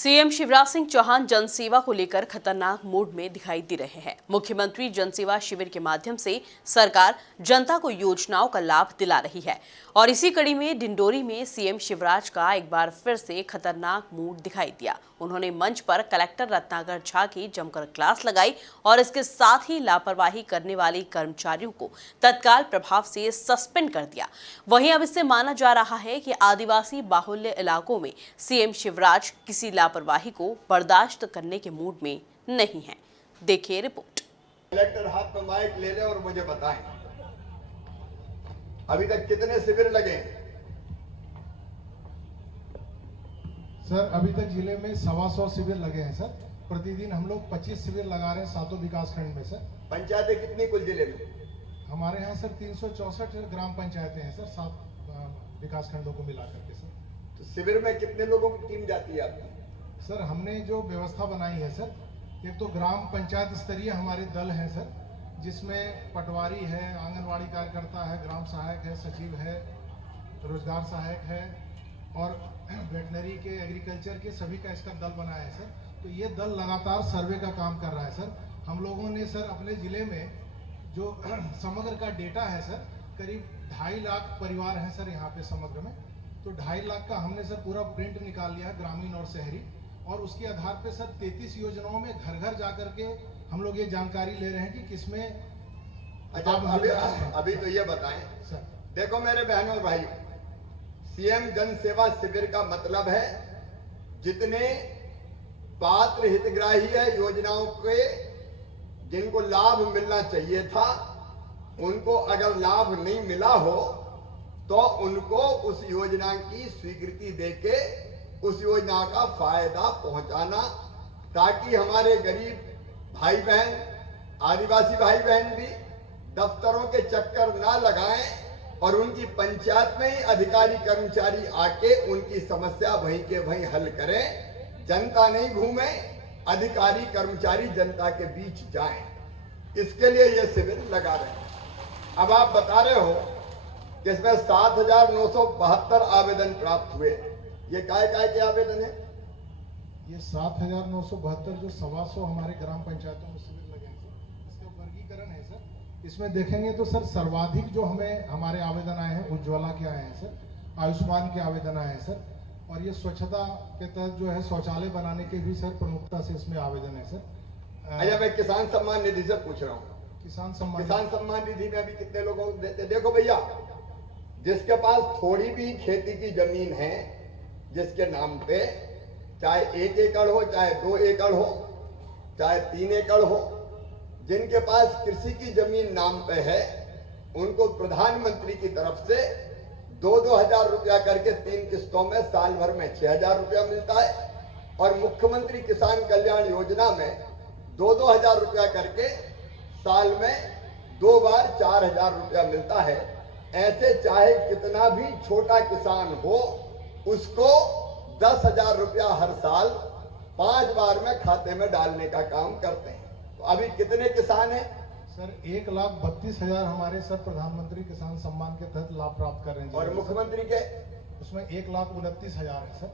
CM Shivraj Singh Chauhan जनसेवा को लेकर खतरनाक मूड में दिखाई दे रहे हैं। मुख्यमंत्री जनसेवा शिविर के माध्यम से सरकार जनता को योजनाओं का लाभ दिला रही है और इसी कड़ी में डिंडोरी में सीएम शिवराज का एक बार फिर से खतरनाक मूड दिखाई दिया। उन्होंने मंच पर कलेक्टर रत्नाकर झा की जमकर क्लास लगाई और इसके साथ ही लापरवाही करने वाले कर्मचारियों को तत्काल प्रभाव से सस्पेंड कर दिया। वहीं अब इससे माना जा रहा है कि आदिवासी बाहुल्य इलाकों में सीएम शिवराज किसी लापरवाही को बर्दाश्त करने के मूड में नहीं है। देखिए रिपोर्ट। कलेक्टर हाथ में माइक ले ले और मुझे बताएं, अभी तक कितने शिविर लगे? सर अभी तक जिले में 125 शिविर लगे हैं सर। प्रतिदिन हम लोग 25 शिविर लगा रहे हैं सातों विकास खंड में सर। पंचायतें कितनी कुल जिले में? हमारे यहाँ सर 364 ग्राम पंचायतें हैं सर, 7 विकास खंडों को मिलाकर के सर। तो शिविर में कितने लोगों की टीम जाती है आपकी? सर हमने जो व्यवस्था बनाई है सर, एक तो ग्राम पंचायत स्तरीय हमारे दल हैं सर, जिसमें पटवारी है, आंगनवाड़ी कार्यकर्ता है, ग्राम सहायक है, सचिव है, रोजगार सहायक है और वेटनरी के, एग्रीकल्चर के सभी का इसका दल बनाया है सर। तो ये दल लगातार सर्वे का काम कर रहा है सर। हम लोगों ने सर अपने जिले में जो समग्र का डेटा है सर, करीब 2.5 लाख परिवार हैं सर यहाँ पे समग्र में। तो 2.5 लाख का हमने सर पूरा प्रिंट निकाल लिया है, ग्रामीण और शहरी, और उसके आधार पे सर 33 योजनाओं में घर घर जाकर के हम लोग ये जानकारी ले रहे हैं कि किसमें। अच्छा, अभी तो ये बताएं सर। देखो मेरे बहनों और भाइयों, सीएम जन सेवा शिविर का मतलब है जितने पात्र हितग्राही है योजनाओं के, जिनको लाभ मिलना चाहिए था, उनको अगर लाभ नहीं मिला हो तो उनको उस योजना की स्वीकृति देके उस योजना का फायदा पहुंचाना, ताकि हमारे गरीब भाई बहन, आदिवासी भाई बहन भी दफ्तरों के चक्कर ना लगाएं और उनकी पंचायत में ही अधिकारी कर्मचारी आके उनकी समस्या वहीं के वहीं हल करें। जनता नहीं घूमे, अधिकारी कर्मचारी जनता के बीच जाएं। इसके लिए ये शिविर लगा रहे हैं। अब आप बता रहे हो कि इसमें 7,972 आवेदन प्राप्त हुए। ये काय के आवेदन है? ये 7,972 जो 125 हमारे ग्राम पंचायतों में शिविर लगे हैं सर, इसका वर्गीकरण है सर। इसमें देखेंगे तो सर सर्वाधिक जो हमारे आवेदन आए हैं उज्ज्वला के आए हैं सर, आयुष्मान के आवेदन आए हैं सर, और ये स्वच्छता के तहत जो है शौचालय बनाने के भी सर प्रमुखता से इसमें आवेदन है सर। अच्छा, मैं किसान सम्मान निधि से पूछ रहा हूँ, किसान सम्मान निधि में अभी कितने लोगों को देते? देखो भैया, जिसके पास थोड़ी भी खेती की जमीन है, जिसके नाम पे चाहे 1 एकड़ हो, चाहे 2 एकड़ हो, चाहे 3 एकड़ हो, जिनके पास कृषि की जमीन नाम पे है, उनको प्रधानमंत्री की तरफ से 2-2 हजार रुपया करके 3 किस्तों में साल भर में 6,000 रुपया मिलता है, और मुख्यमंत्री किसान कल्याण योजना में 2-2 हजार रुपया करके साल में 2 बार 4,000 रुपया मिलता है। ऐसे चाहे कितना भी छोटा किसान हो, उसको 10,000 रुपया हर साल 5 बार में खाते में डालने का काम करते हैं। तो अभी कितने किसान हैं? सर 1,32,000 हमारे सर प्रधानमंत्री किसान सम्मान के तहत लाभ प्राप्त कर रहे हैं। और मुख्यमंत्री के उसमें 1,29,000 है सर।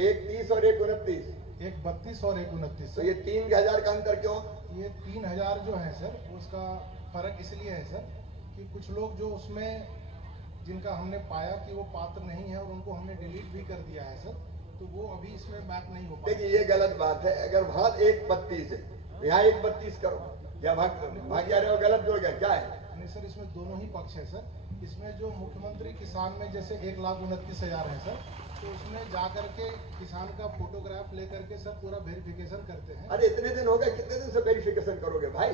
एक 30 और एक 29, एक 32 और एक 29। तो ये 3,000 का अंतर क्यों? ये 3,000 जो है सर, उसका फर्क इसलिए है सर कि कुछ लोग जो उसमें जिनका हमने पाया कि वो पात्र नहीं है और उनको हमने डिलीट भी कर दिया है सर, तो वो अभी इसमें मैप नहीं हो पाया। देखिए ये गलत बात है। अगर वहां 1,32 है, यहाँ 1,32 करो, या भाग जा रहे हो, गलत जोड़ गया क्या है? नहीं सर, इसमें दोनों ही पक्ष है सर। इसमें जो मुख्यमंत्री किसान में जैसे 1,29,000 है सर, तो उसमें जाकर के किसान का फोटोग्राफ लेकर के सर पूरा वेरिफिकेशन करते हैं। अरे इतने दिन हो गए, कितने दिन से वेरिफिकेशन करोगे भाई?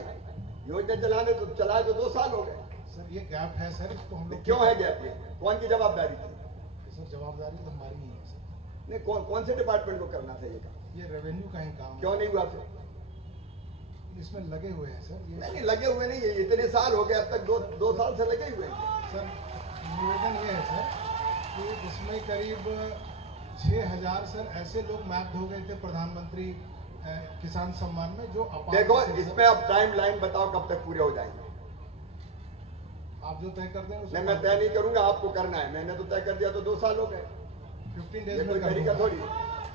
योजना चलाने तो चलाए तो 2 साल हो गए सर। ये गैप है सर, इसको हम लोग क्यों है गैप? ये कौन की जवाबदारी थी? सर जवाबदारी तो हमारी नहीं है सर। नहीं, कौन से डिपार्टमेंट को करना था ये काम? ये रेवेन्यू का ही काम क्यों नहीं हुआ फिर? इसमें लगे हुए हैं सर। ये नहीं लगे हुए नहीं है, इतने साल हो गए, अब तक 2 साल से लगे हुए हैं सर। निवेदन ये है सर कि इसमें करीब 6,000 सर ऐसे लोग मैप हो गए थे प्रधानमंत्री किसान सम्मान में, जो देखो इसमें अब टाइम लाइन बताओ कब तक पूरे हो जाएंगे? आप जो तय कर दें नहीं, मैं तय नहीं करूंगा, आपको करना है। मैंने तो तय कर दिया तो 2 साल हो गए। 15 डेज में कोई तरीका थोड़ी।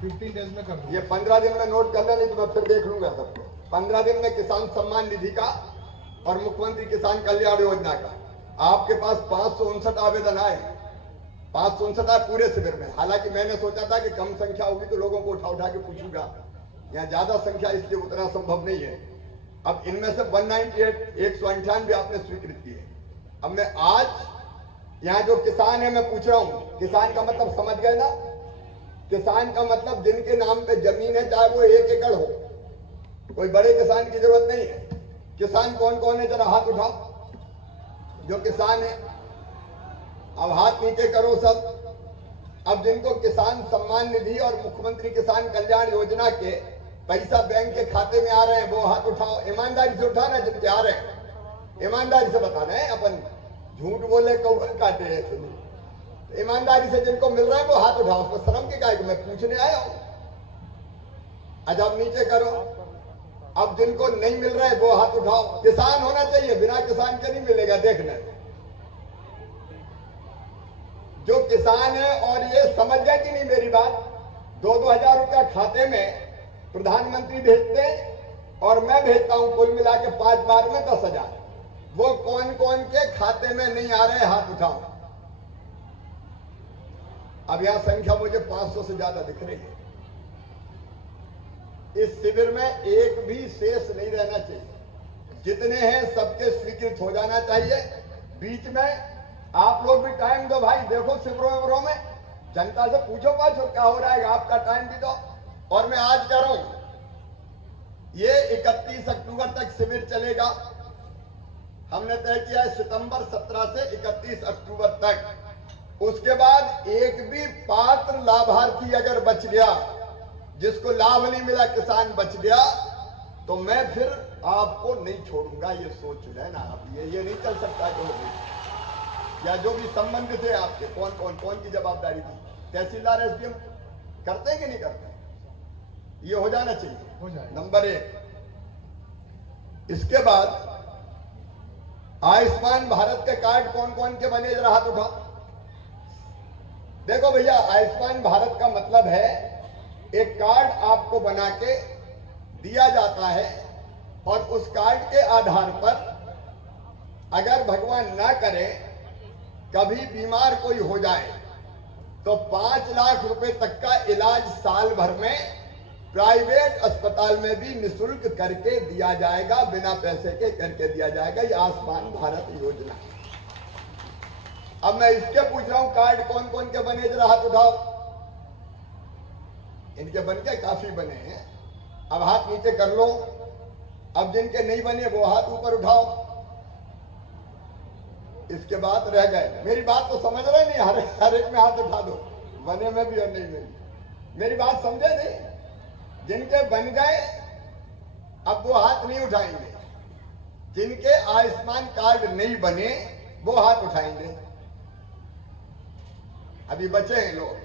15 डेज में कर दूंगा। ये 15 दिन में नोट कर ले, नहीं तो मैं फिर देख लूंगा सबको। 15 दिन में किसान सम्मान निधि का और मुख्यमंत्री किसान कल्याण योजना का आपके पास 559 आवेदन आए, 559 आए पूरे शिविर में। हालांकि मैंने सोचा था कि कम संख्या होगी तो लोगों को उठा के पूछूंगा, यहाँ ज्यादा संख्या इसलिए उतना संभव नहीं है। अब इनमें से 198 आपने स्वीकृत किए। अब मैं आज यहाँ जो किसान है मैं पूछ रहा हूँ, किसान का मतलब समझ गए ना? किसान का मतलब जिनके नाम पे जमीन है, चाहे वो 1 एकड़ हो, कोई बड़े किसान की जरूरत नहीं है। किसान कौन कौन है जरा हाथ उठाओ जो किसान है। अब हाथ नीचे करो सब। अब जिनको किसान सम्मान निधि और मुख्यमंत्री किसान कल्याण योजना के पैसा बैंक के खाते में आ रहे हैं वो हाथ उठाओ। ईमानदारी से उठाना जिनके आ रहे हैं, ईमानदारी से बताना है। अपन झूठ बोले कौवा काटे ऐसे नहीं। तो ईमानदारी से जिनको मिल रहा है वो हाथ उठाओ। उसको शर्म की काहे को मैं पूछने आया हूं। अच्छा अब नीचे करो। अब जिनको नहीं मिल रहा है वो हाथ उठाओ। किसान होना चाहिए, बिना किसान के नहीं मिलेगा। देखना जो किसान है और ये समझ गए कि नहीं मेरी बात, 2-2 हजार रुपया खाते में प्रधानमंत्री भेजते हैं और मैं भेजता हूं, कुल मिला के 5 बार में 10,000। वो कौन कौन के खाते में नहीं आ रहे हाथ उठाओ। अब यहां संख्या मुझे 500 से ज्यादा दिख रही है। इस शिविर में एक भी शेष नहीं रहना चाहिए। जितने हैं सबके स्वीकृत हो जाना चाहिए। बीच में आप लोग भी टाइम दो भाई, देखो शिविरों में जनता से पूछो पाछो क्या हो रहा है, आपका टाइम भी दो। और मैं आज कह रहा हूं ये 31 अक्टूबर तक शिविर चलेगा। हमने तय किया है सितंबर 17 से 31 अक्टूबर तक। उसके बाद एक भी पात्र लाभार्थी अगर बच गया, जिसको लाभ नहीं मिला, किसान बच गया, तो मैं फिर आपको नहीं छोड़ूंगा। ये सोच लेना आप। ये नहीं चल सकता जो या जो भी संबंधित है आपके, कौन की जवाबदारी थी, तहसीलदार एसडीएम करते हैं कि नहीं करते? ये हो जाना चाहिए, हो जाए। नंबर 1। इसके बाद आयुष्मान भारत के कार्ड कौन कौन के बने, जरा हाथ उठाओ। देखो भैया, आयुष्मान भारत का मतलब है एक कार्ड आपको बना के दिया जाता है और उस कार्ड के आधार पर अगर भगवान ना करे कभी बीमार कोई हो जाए तो 5 लाख रुपए तक का इलाज साल भर में प्राइवेट अस्पताल में भी निःशुल्क करके दिया जाएगा, बिना पैसे के करके दिया जाएगा। ये आयुष्मान भारत योजना। अब मैं इसके पूछ रहा हूं कार्ड कौन कौन के बने, जरा हाथ उठाओ। इनके बनके काफी बने हैं। अब हाथ नीचे कर लो। अब जिनके नहीं बने वो हाथ ऊपर उठाओ। इसके बाद रह गए। मेरी बात तो समझ रहे नहीं? हर एक में हाथ उठा दो, बने में भी और नहीं में भी। मेरी बात समझे नहीं? जिनके बन गए अब वो हाथ नहीं उठाएंगे। जिनके आयुष्मान कार्ड नहीं बने वो हाथ उठाएंगे। अभी बचे हैं लोग।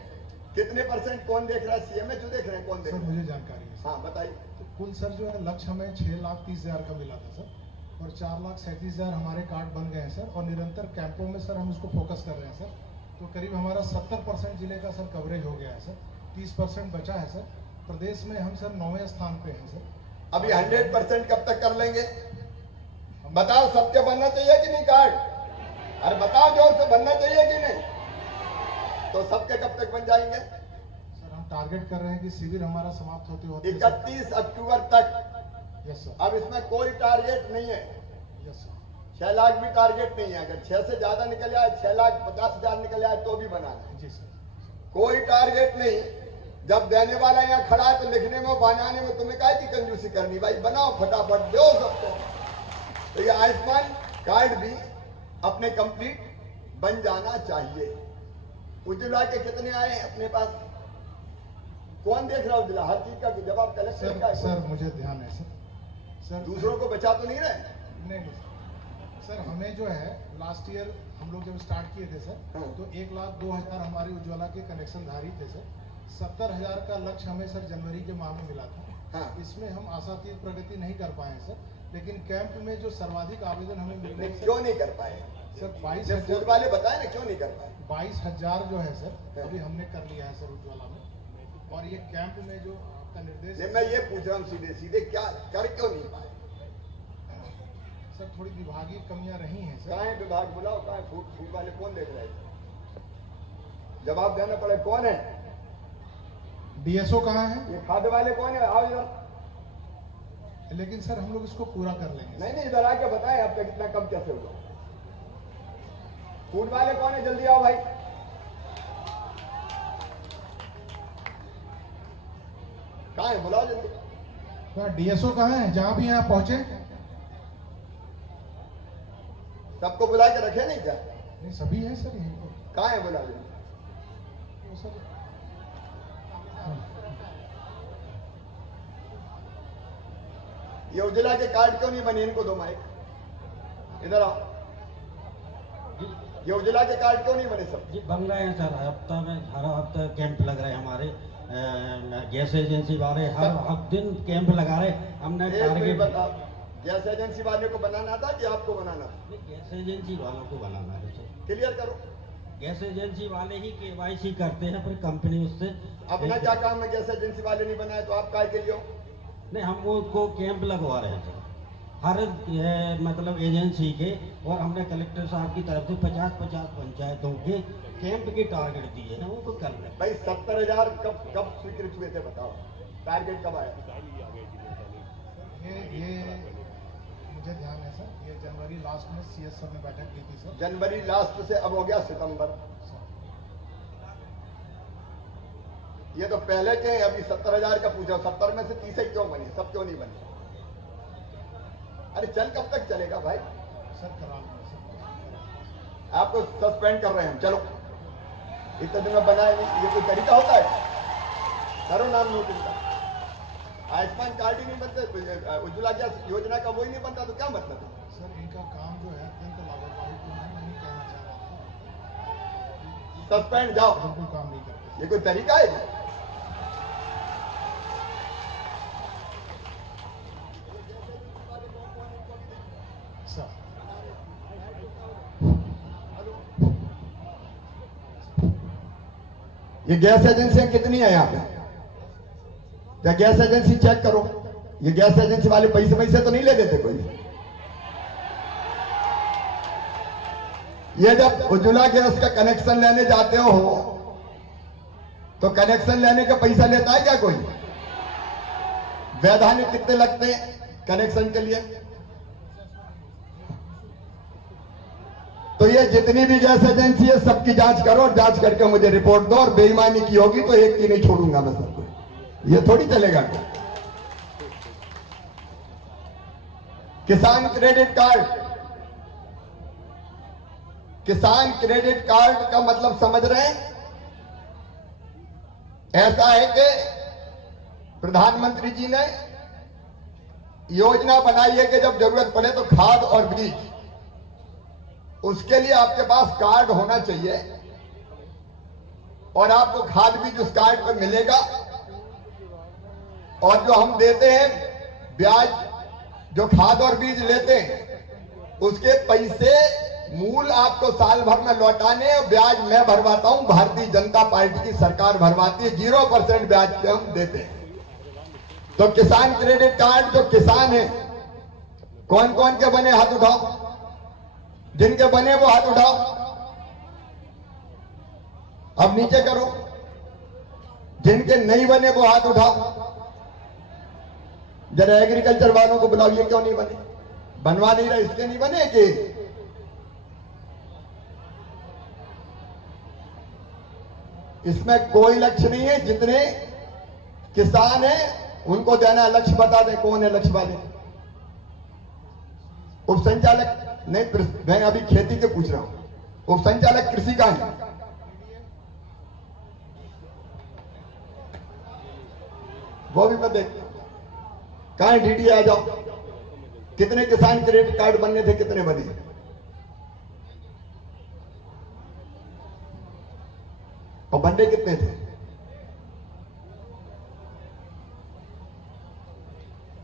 कितने %? कौन देख रहा है? सीएमएच देख रहे हैं? कौन देख रहा है? मुझे जानकारी है। हाँ बताइए। कुल सर जो है लक्ष्य हमें 6,30,000 का मिला था सर, और 4,37,000 हमारे कार्ड बन गए हैं सर। और निरंतर कैंपों में सर हम इसको फोकस कर रहे हैं सर। तो करीब हमारा 70% जिले का सर कवरेज हो गया है सर। 30% बचा है सर। प्रदेश में हम सर 9वें स्थान पे हैं सर। अभी 100% कब तक कर लेंगे? बताओ, सबके बनना चाहिए कि नहीं कार्ड? अरे बताओ, जोर से बनना चाहिए कि नहीं? तो सबके कब तक बन जाएंगे? सर हम टारगेट कर रहे हैं कि शिविर हमारा समाप्त होते होते 31 अक्टूबर तक। Yes sir. अब इसमें कोई टारगेट नहीं है। Yes sir. 6 लाख भी टारगेट नहीं है। अगर 6 से ज्यादा निकल जाए, 6,50,000 निकल जाए तो भी बनाना है। जी सर। कोई टारगेट नहीं। जब देने वाला यहाँ खड़ा है तो लिखने में बनाने में तुम्हें काहे की कंजूसी करनी? भाई बनाओ, फटाफट दो सबको। तो ये आयुष्मान कार्ड भी अपने कंप्लीट बन जाना चाहिए। उज्ज्वला के कितने आए हैं अपने पास? कौन देख रहा है उज्ज्वला? हर चीज का जवाब कलेक्टर का है। सर मुझे ध्यान है सर। सर दूसरों को बचा तो नहीं रहे? नहीं सर, हमें जो है लास्ट ईयर हम लोग जब स्टार्ट किए थे सर, तो 1,02,000 हमारे उज्ज्वला के कनेक्शन धारी थे सर। 70,000 का लक्ष्य हमें सर जनवरी के माह में मिला था। इसमें हम आशातीत प्रगति नहीं कर पाए सर। लेकिन कैंप में जो सर्वाधिक आवेदन हमें मिल रहे हैं, क्यों नहीं कर पाए सर? 22,000 वाले बताए ना, क्यों नहीं कर पाए? 22,000 जो है सर अभी हमने कर लिया है सर उज्ज्वला में। और ये कैंप में जो आपका निर्देश नहीं, मैं ये पूछ रहा हूँ सीधे सीधे, क्या कर क्यों नहीं पाए? सर थोड़ी विभागीय कमियां रही हैं सर। कहाँ है विभाग? बुलाओ, कहाँ है? फूड वाले कौन देख रहे थे? जवाब देना पड़े, कौन है? डीएसओ कहाँ है? ये खाद्य वाले कौन है? आओ इधर। लेकिन सर हम लोग इसको पूरा कर लेंगे। नहीं, इधर आके बताएं आपका कितना कम कैसे हुआ। फूड वाले कौन है? जल्दी आओ भाई। कहाँ है? बुलाओ जल्दी। सर डीएसओ कहाँ है? जहां भी यहाँ पहुंचे सबको बुला के रखे नहीं क्या? नहीं, सभी है सर यहीं पर। कहाँ है? बुला जल्दी। तो सर ये उजला के कार्ड क्यों नहीं बने? इनको दो माइक, इधर आओ। ये उजला के कार्ड क्यों नहीं बने सब? जी बन रहे हैं सर, हफ्ता में हर हफ्ता कैंप लग रहे हैं हमारे गैस एजेंसी वाले, हर दिन कैंप लगा रहे। हमने एक मिनट टारगेट बताओ, गैस एजेंसी वाले को बनाना था कि आपको बनाना था? गैस एजेंसी वालों को बनाना है सर। क्लियर करो। गैस एजेंसी वाले ही केवाईसी करते हैं, फिर कंपनी उससे अपना क्या काम है? गैस एजेंसी वाले नहीं बनाए तो आप काय के लिए हो? नहीं, हम वो कैंप लगवा रहे हैं सर हर मतलब एजेंसी के, और हमने कलेक्टर साहब की तरफ से 50-50 पंचायतों के कैंप के टारगेट दिए हैं, वो तो कर रहे हैं। भाई 70,000 कब स्वीकृत हुए थे बताओ? टारगेट कब आया? ये मुझे ध्यान है सर, ये जनवरी लास्ट में सीएस सर ने बैठक की थी सर। जनवरी लास्ट से अब हो गया सितंबर। ये तो पहले के हैं, अभी 70,000 का पूछा। 70 में से 30 ही क्यों बने? सब क्यों नहीं बने? अरे चल कब तक चलेगा भाई? सर करा लूंगा सर। आपको सस्पेंड कर रहे हैं हम। चलो, इतने दिन में बनाए नहीं, ये कोई तरीका होता है? करो नाम नोट इनका। आयुष्मान कार्ड ही नहीं बनते, उज्ज्वला गैस योजना का वही नहीं बनता तो क्या मतलब है? सर इनका काम जो है अत्यंत लापरवाहीपूर्ण है, नहीं कहना चाह रहा था। सस्पेंड जाओ। बिल्कुल काम नहीं करते। ये कोई तरीका है? सर ये गैस एजेंसियां कितनी है यहाँ पे? क्या गैस एजेंसी चेक करो। ये गैस एजेंसी वाले पैसे तो नहीं ले देते कोई? ये जब उज्ज्वला गैस का कनेक्शन लेने जाते हो तो कनेक्शन लेने का पैसा लेता है क्या कोई? वैधानिक कितने लगते हैं कनेक्शन के लिए? तो ये जितनी भी गैस एजेंसी है सबकी जांच करो, और जांच करके मुझे रिपोर्ट दो, और बेईमानी की होगी तो एक की नहीं छोड़ूंगा मैं सबको। ये थोड़ी चलेगा। किसान क्रेडिट कार्ड, किसान क्रेडिट कार्ड का मतलब समझ रहे हैं? ऐसा है कि प्रधानमंत्री जी ने योजना बनाई है कि जब जरूरत पड़े तो खाद और बीज, उसके लिए आपके पास कार्ड होना चाहिए, और आपको खाद बीज उस कार्ड पर मिलेगा। और जो हम देते हैं ब्याज, जो खाद और बीज लेते हैं उसके पैसे मूल आपको साल भर में लौटाने, और ब्याज मैं भरवाता हूं, भारतीय जनता पार्टी की सरकार भरवाती है। 0% ब्याज पे हम देते हैं। तो किसान क्रेडिट कार्ड, जो किसान है, कौन कौन के बने हाथ उठाओ? जिनके बने वो हाथ उठाओ। अब नीचे करो। जिनके नहीं बने वो हाथ उठाओ। जरा एग्रीकल्चर वालों को बुलाओ, ये क्यों नहीं बने? बनवा नहीं रहे इसलिए नहीं बने कि इसमें कोई लक्ष्य नहीं है। जितने किसान हैं उनको देना है। लक्ष्य बता दें कौन है लक्ष्य वाले? उप संचालक नहीं, मैं अभी खेती के पूछ रहा हूं। उप संचालक कृषि का है। वो भी मैं देख कहां है? डीडी आ जाओ। कितने किसान क्रेडिट कार्ड बनने थे, कितने बने? और बनने कितने थे?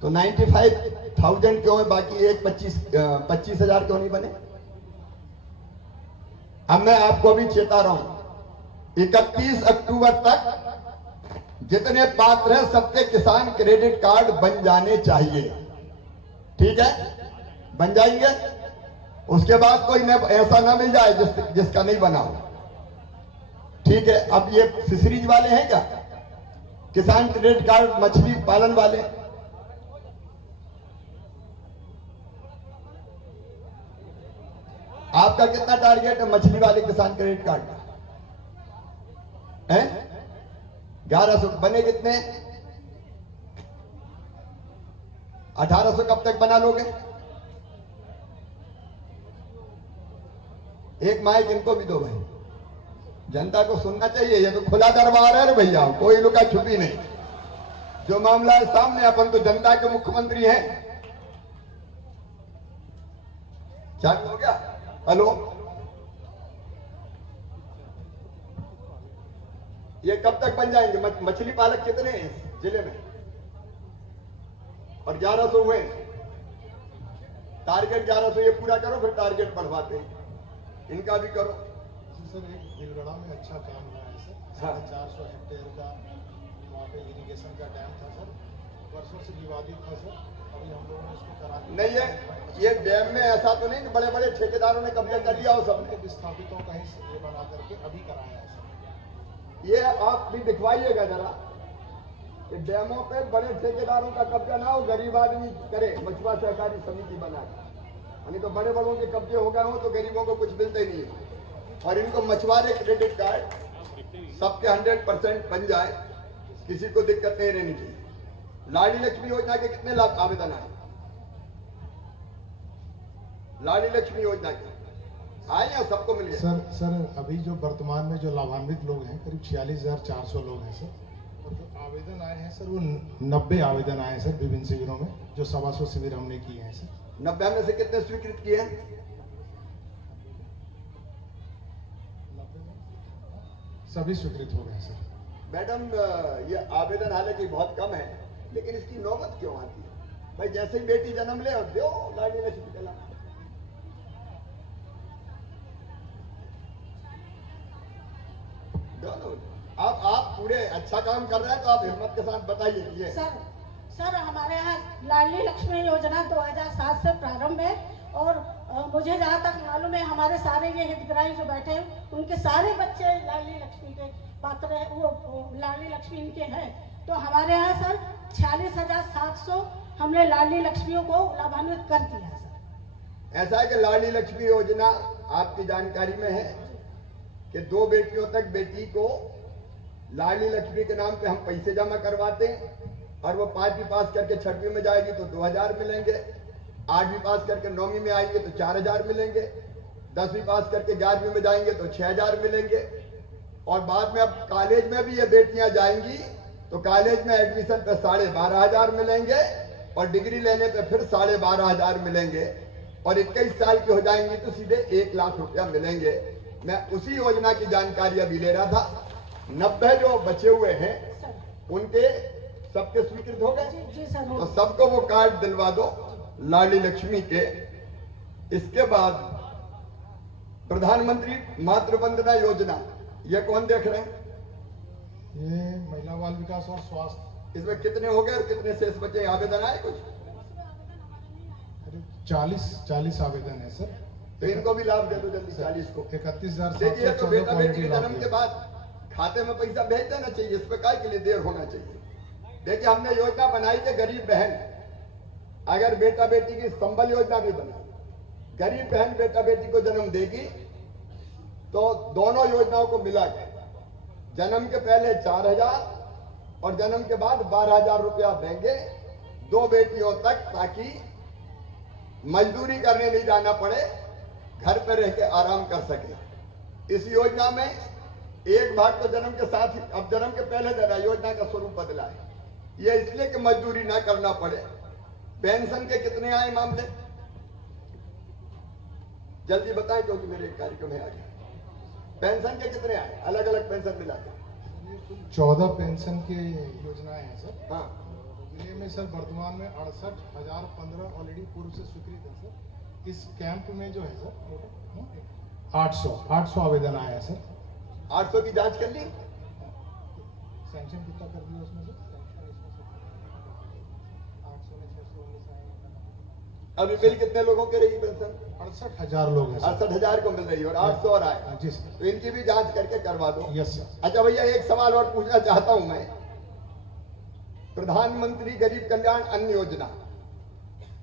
तो 95,000 क्यों है? बाकी एक 25,000 क्यों नहीं बने? अब मैं आपको भी चेता रहा हूं, 31 अक्टूबर तक जितने पात्र हैं सबके किसान क्रेडिट कार्ड बन जाने चाहिए। ठीक है, बन जाएंगे। उसके बाद कोई न ऐसा ना मिल जाए जिसका नहीं बना हो। ठीक है, अब ये फिशरीज वाले हैं क्या, किसान क्रेडिट कार्ड मछली पालन वाले, आपका कितना टारगेट है मछली वाले किसान क्रेडिट कार्ड का? है 1100। बने कितने? 1800 कब तक बना लोगे? एक माइक इनको भी दो भाई, जनता को सुनना चाहिए। ये तो खुला दरबार है भैया, कोई लुका छुपी नहीं। जो मामला है सामने, अपन तो जनता के मुख्यमंत्री हैं। चालू हो गया? हेलो, ये कब तक बन जाएंगे? मछली पालक कितने हैं इस जिले में? और 1100 हुए। टारगेट 1100 ये पूरा करो, फिर टारगेट बढ़वाते हैं। इनका भी करो। सर एक भीलगड़ा में अच्छा काम हुआ है सर। हाँ। 450 हेक्टेयर का वहाँ पे इरिगेशन का डैम था सर, वर्षों से विवादित था सर। अभी हम लोगों ने इसको करा दिया। नहीं है ये डैम में ऐसा तो नहीं कि बड़े बड़े ठेकेदारों ने कब्जा कर लिया हो सबने? विस्थापितों का ही ये बना करके अभी कराया है सर। ये आप भी दिखवाइएगा जरा कि डैमों पे बड़े ठेकेदारों का कब्जा ना हो, गरीब आदमी करे, मछुआ सहकारी समिति बना के। यानी तो बड़े बड़ों के कब्जे हो गए हो तो गरीबों को कुछ मिलता ही नहीं है। और इनको मछुआरे क्रेडिट कार्ड सबके 100% बन जाए, किसी को दिक्कत नहीं रहनी चाहिए। लाड़ी लक्ष्मी योजना के कितने लाभ आवेदन आए? लाड़ी लक्ष्मी योजना के आए या सबको मिल गया? सर अभी जो वर्तमान में जो लाभान्वित लोग हैं करीब 46,400 लोग हैं सर। और जो आवेदन आए हैं सर वो 90 आवेदन आए हैं सर विभिन्न शिविरों में, जो 125 शिविर हमने किए हैं सर। 90 में से कितने स्वीकृत किए हैं? 90 सभी स्वीकृत हो गए सर। मैडम ये आवेदन हालांकि बहुत कम है, लेकिन इसकी नौबत क्यों आती है? भाई जैसे ही बेटी जन्म ले और दो लाड़ी लक्ष्मी का लाभ। आप पूरे अच्छा काम कर रहे हैं तो आप हिम्मत के साथ बताइए। ये सर हमारे यहाँ लाडली लक्ष्मी योजना 2007 से प्रारंभ है और मुझे जहाँ तक मालूम है हमारे सारे ये हितग्राही जो बैठे हैं उनके सारे बच्चे लाडली लक्ष्मी के पात्र है, वो लाडली लक्ष्मी इनके हैं। तो हमारे यहाँ सर 46,700 हमने लाडली लक्ष्मियों को लाभान्वित कर दिया है सर। ऐसा है कि लाडली लक्ष्मी योजना आपकी जानकारी में है कि 2 बेटियों तक बेटी को लाडली लक्ष्मी के नाम पे हम पैसे जमा करवाते हैं और वो 5वीं पास करके 6वीं में जाएगी तो 2000 मिलेंगे, 8वीं पास करके 9वीं में आएंगे तो 4000 मिलेंगे, 10वीं पास करके 11वीं में जाएंगे तो 6000 मिलेंगे। और बाद में अब कॉलेज में भी ये बेटियां जाएंगी तो कॉलेज में एडमिशन पे 12,500 मिलेंगे और डिग्री लेने पे फिर 12,500 मिलेंगे और 21 साल की हो जाएंगी तो सीधे 1 लाख रुपया मिलेंगे। मैं उसी योजना की जानकारी अभी ले रहा था। 90 जो बचे हुए हैं उनके सबके स्वीकृत हो गए जी सर। तो सबको वो कार्ड दिलवा दो लाडली लक्ष्मी के। इसके बाद प्रधानमंत्री मातृ वंदना योजना, ये कौन देख रहे हैं? ये महिला बाल विकास और स्वास्थ्य। इसमें कितने हो गए और कितने शेष बचे? आवेदन आए कुछ? करीब 40 आवेदन है सर। तो इनको भी लाभ दे दो जल्दी 40 को। 31,714 तो बेटा बेटी के लाभ जन्म के दिया। बाद खाते में पैसा भेज देना चाहिए, इस पर काय के लिए देर होना चाहिए? देखिए हमने योजना बनाई थी गरीब बहन, अगर बेटा बेटी की संबल योजना भी बनाई, गरीब बहन बेटा बेटी को जन्म देगी तो दोनों योजनाओं को मिला के जन्म के पहले 4,000 और जन्म के बाद 12,000 रुपया देंगे 2 बेटियों तक, ताकि मजदूरी करने नहीं जाना पड़े, घर पर रह के आराम कर सके। इस योजना में एक भाग तो जन्म के साथ ही, अब जन्म के पहले देना, योजना का स्वरूप बदला है ये इसलिए कि मजदूरी ना करना पड़े। पेंशन के कितने आए मामले जल्दी बताएं क्योंकि मेरे कार्यक्रम है आगे। पेंशन के कितने आए? अलग अलग पेंशन मिला के 14 पेंशन के योजनाएं हैं सर। हाँ, जिले में सर वर्तमान में 68,015 ऑलरेडी पूर्व से स्वीकृत है सर। इस कैंप में जो है सर 800 आवेदन आए हैं सर। 800 की जांच कर ली सैंक्शन कितना कर दिया उसमें से? 800 ने 619 आए। अभी बिल कितने लोगों के रही पेंशन? 68,000 लोग हैं सर। 68,000 को मिल रही है और 800 और आए। जी सर। तो इनकी भी जांच करके करवा दो। Yes sir. अच्छा भैया, एक सवाल और पूछना चाहता हूं मैं। प्रधानमंत्री गरीब कल्याण अन्न योजना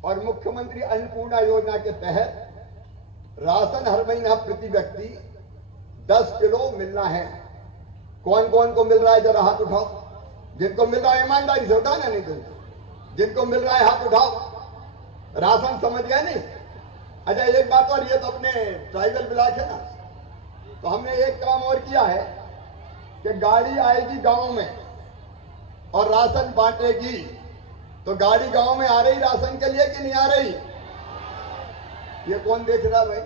और मुख्यमंत्री अन्नपूर्णा योजना के तहत राशन हर महीना प्रति व्यक्ति 10 किलो मिलना है। कौन कौन को मिल रहा है जरा हाथ उठाओ। जिनको मिल रहा है ईमानदारी से उठाना, नहीं तो जिनको मिल रहा है हाथ उठाओ। राशन समझ गए नहीं? अच्छा एक बात और, ये तो अपने ट्राइबल ब्लॉक है ना, तो हमने एक काम और किया है कि गाड़ी आएगी गांव में और राशन बांटेगी। तो गाड़ी गांव में आ रही राशन के लिए कि नहीं आ रही? ये कौन देख रहा भाई?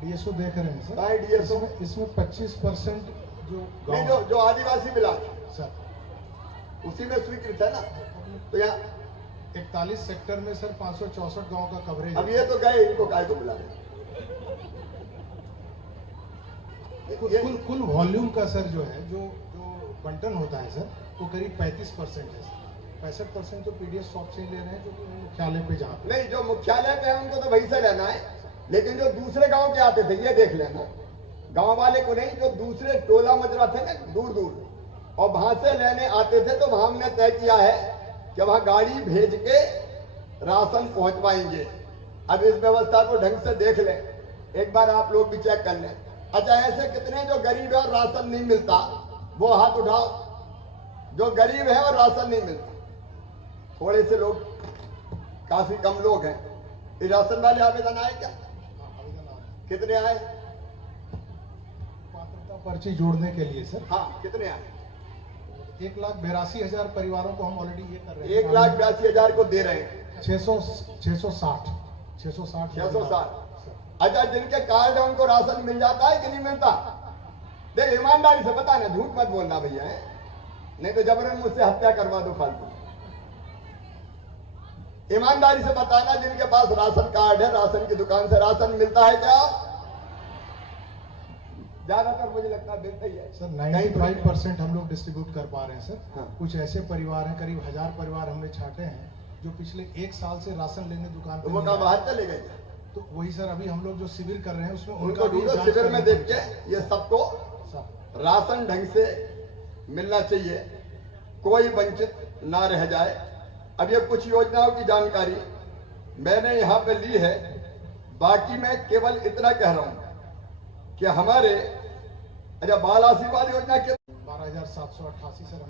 डीएसओ देख रहे हैं सर। कहाँ है DSO? इसमें 25% जो नहीं, गाँव जो आदिवासी ब्लॉक सर, उसी में स्वीकृत है ना। तो यहाँ 41 सेक्टर में सर 564 गांव का कवरेज अब है। ये तो गए, इनको काय को बुला रहे? कुल वॉल्यूम का सर जो है, जो बंटन होता है सर, वो करीब 35% है सर। 65% तो पीडीएस शॉप से ही ले रहे हैं, जो कि मुख्यालय पे जहाँ पे। नहीं, जो मुख्यालय पे है उनको तो वहीं से लेना है, लेकिन जो दूसरे गांव के आते थे ये देख लेना। गांव वाले को नहीं, जो दूसरे टोला मजरा थे ना दूर दूर, और वहां से लेने आते थे, तो वहां हमने तय किया है कि वहां गाड़ी भेज के राशन पहुंचवाएंगे। अब इस व्यवस्था को ढंग से देख लें, एक बार आप लोग भी चेक कर लें। अच्छा, ऐसे कितने जो गरीब है और राशन नहीं मिलता, वो हाथ उठाओ। जो गरीब है और राशन नहीं मिलता, थोड़े से लोग, काफी कम लोग हैं। ये राशन वाले आवेदन आए क्या? कितने आए? पात्रता पर्ची जोड़ने के लिए सर हाँ, कितने आए? 1,82,000 परिवारों को हम ऑलरेडी ये कर रहे हैं। 1,82,000 को दे रहे हैं। 660 660। अच्छा, जिनके कार्ड है उनको राशन मिल जाता है कि नहीं मिलता? देख, ईमानदारी से बताना, झूठ मत बोलना भैया, है नहीं तो जबरन मुझसे हत्या करवा दो फालतू। ईमानदारी से बताना, जिनके पास राशन कार्ड है, राशन की दुकान से राशन मिलता है क्या? ज्यादातर मुझे लगता है मिलता ही है सर। 95% हम लोग डिस्ट्रीब्यूट कर पा रहे हैं सर। हाँ। कुछ ऐसे परिवार हैं, करीब 1000 परिवार हमने छांटे हैं, जो पिछले 1 साल से राशन लेने दुकान तो पे वो नहीं कहाँ आए। बाहर चले गए? तो वही सर, अभी हम लोग जो शिविर कर रहे हैं उसमें उनको भी ढूंढो, जांच शिविर करनी में देख पड़ेगी। के ये सबको सर, राशन ढंग से मिलना चाहिए, कोई वंचित ना रह जाए। अब ये कुछ योजनाओं की जानकारी मैंने यहाँ पे ली है, बाकी मैं केवल इतना कह रहा हूं कि हमारे, अच्छा, बाल आशीर्वाद योजना के 12,788 सर।